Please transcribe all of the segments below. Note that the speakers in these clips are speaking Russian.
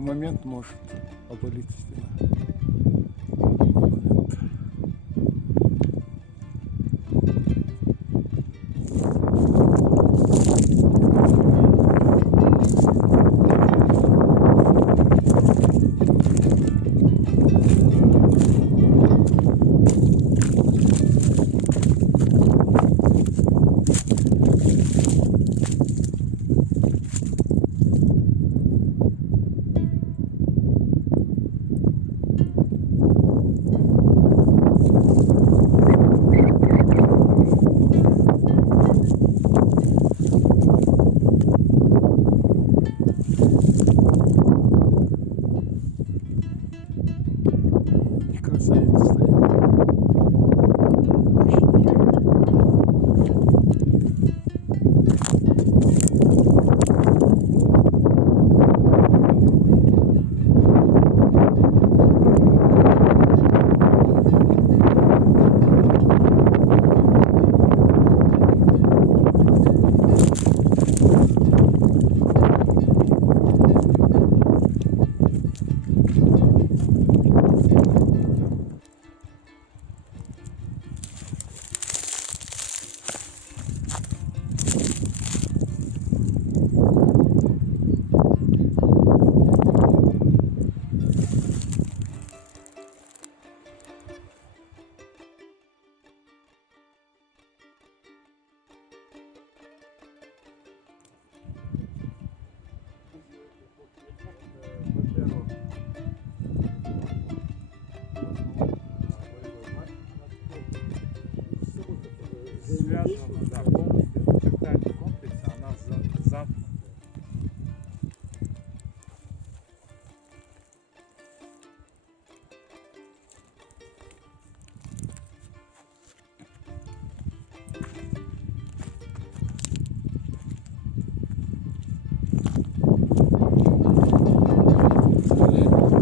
любой момент может обвалиться стена. В любой момент. Красавицы стоят. Связано, да, полностью вертикальный комплекс, она замкнута.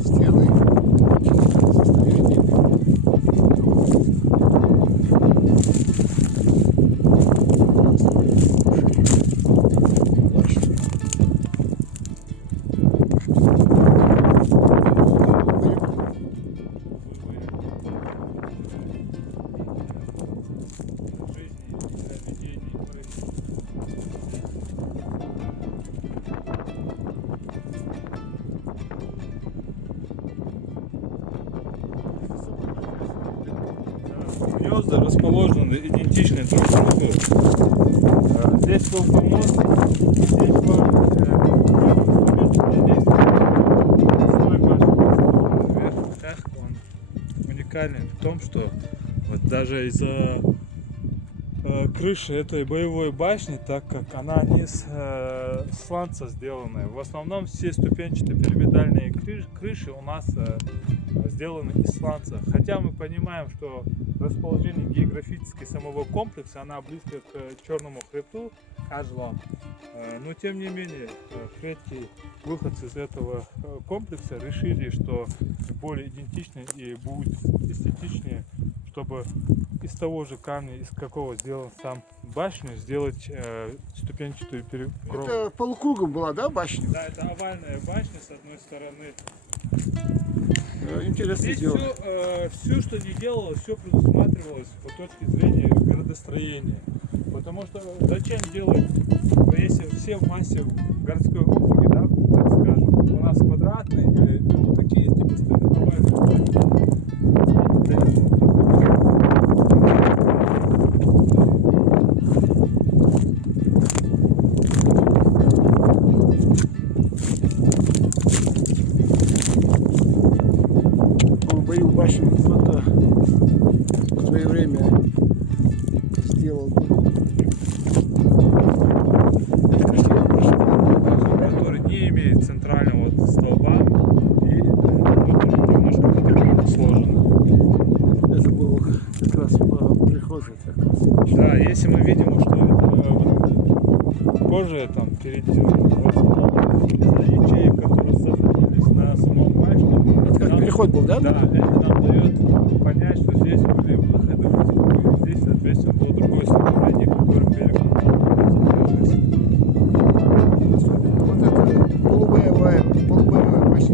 Стены в состоянии. Гнезда расположены идентичны друг другу. Здесь был помост, здесь был здесь слой башни. Вверх, он уникален в том, что вот даже из-за крыши этой боевой башни, так как она не из сланца сделана, в основном все ступенчатые пирамидальные крыши у нас сделаны из сланца. Хотя мы понимаем, что расположение географическое самого комплекса, она близко к Черному хребту, Ажлам. Но тем не менее, предки, выходцы из этого комплекса, решили, что более идентично и будет эстетичнее, чтобы из того же камня, из какого сделан сам башню, сделать ступенчатую перекров. Это полукругом была, да, башня? Да, это овальная башня с одной стороны. Интересно Здесь дело. все, что не делалось, все предусматривалось по точке зрения градостроения. Потому что зачем делать, если все в массе в городской округе, да, так скажем, у нас квадратные или такие типа овальные башни. Бою башню кто-то в свое время сделал. Это красивая башня. Который не имеет центрального столба и немножко по-другому сложено. Это было как раз по прихожей. Как раз. Да, если мы видим, что это позже там впереди в основном из-за ячеек, которые сохранились на самом башне. Это как переход был, да? Да, это нам дает понять, что здесь были выходы в Москву, и здесь, соответственно, было другое сооружение, которое перекрывало. Вот это полубоевая башня.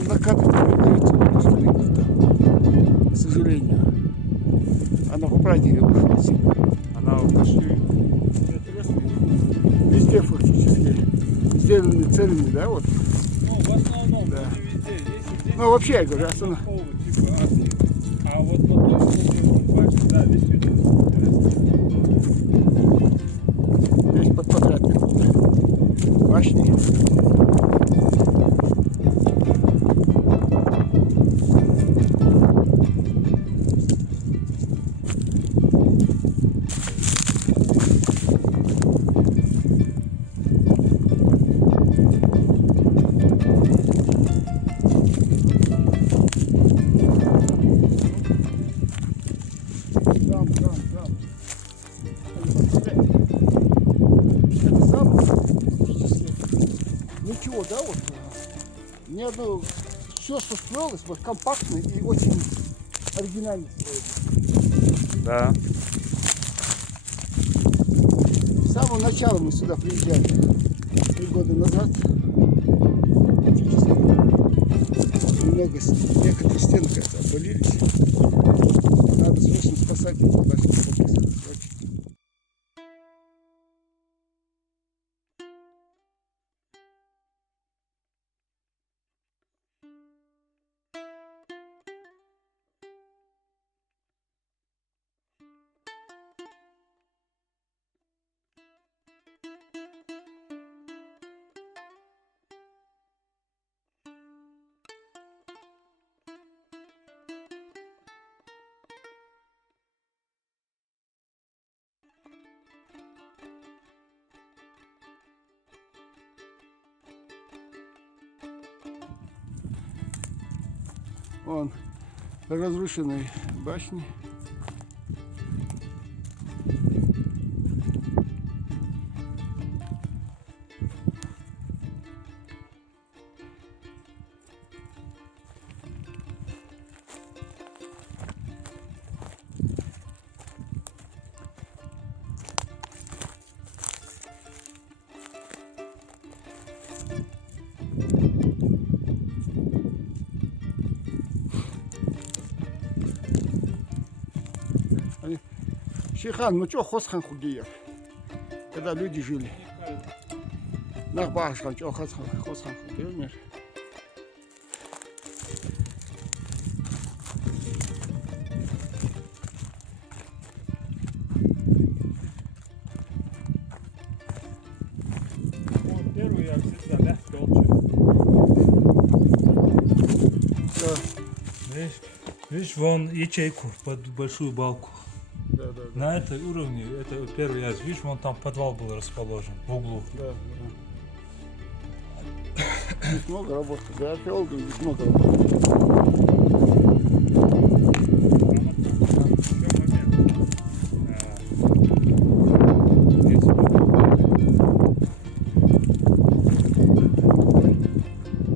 на кадре не передается, что видно там, к сожалению. Она в Праге ушла сильно. Она пошли. Везде фактически. Сделаны ценами, да, вот. Ну, в основном, Да. не везде. Здесь Ну, вообще, я говорю, основном. такого типа Азии. А вот потом, бачишь, да, действительно интересно. Здесь под квадратные башни. Там. Это замок фактически. Ничего, да, вот. Ни одно, все, что строилось, вот компактно и очень оригинально строилось. Да. С самого начала мы сюда приезжали 3 года назад. Фактически. Немного, некоторые стены, кажется, обвалились. Надо срочно спасать этот большой комплекс. Вон разрушенные башни. Шихан, ну что, хосхан хугиер. Когда люди жили. Нахбашхан, что хосхан хугиер. Вот первый я всегда мягкий очень. Да, Видишь, вон ячейку под большую балку. да. На этой уровне, это вот первый яз, видишь, вон там подвал был расположен в углу. Да. Здесь много работы. Для археологов здесь много работы.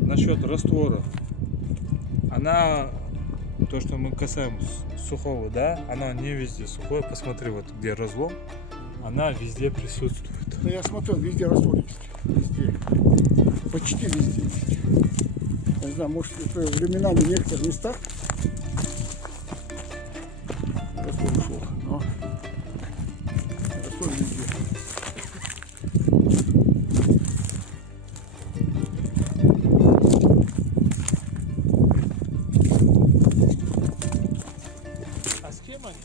Насчет раствора. Она, то, что мы касаем сухого, да, она не везде сухое. Посмотри, вот где разлом, она везде присутствует. Да я смотрел, везде раствор есть. Везде. Почти везде есть. Я не знаю, может, это временами в некоторых местах раствор ушел. Но раствор везде. А с кем они?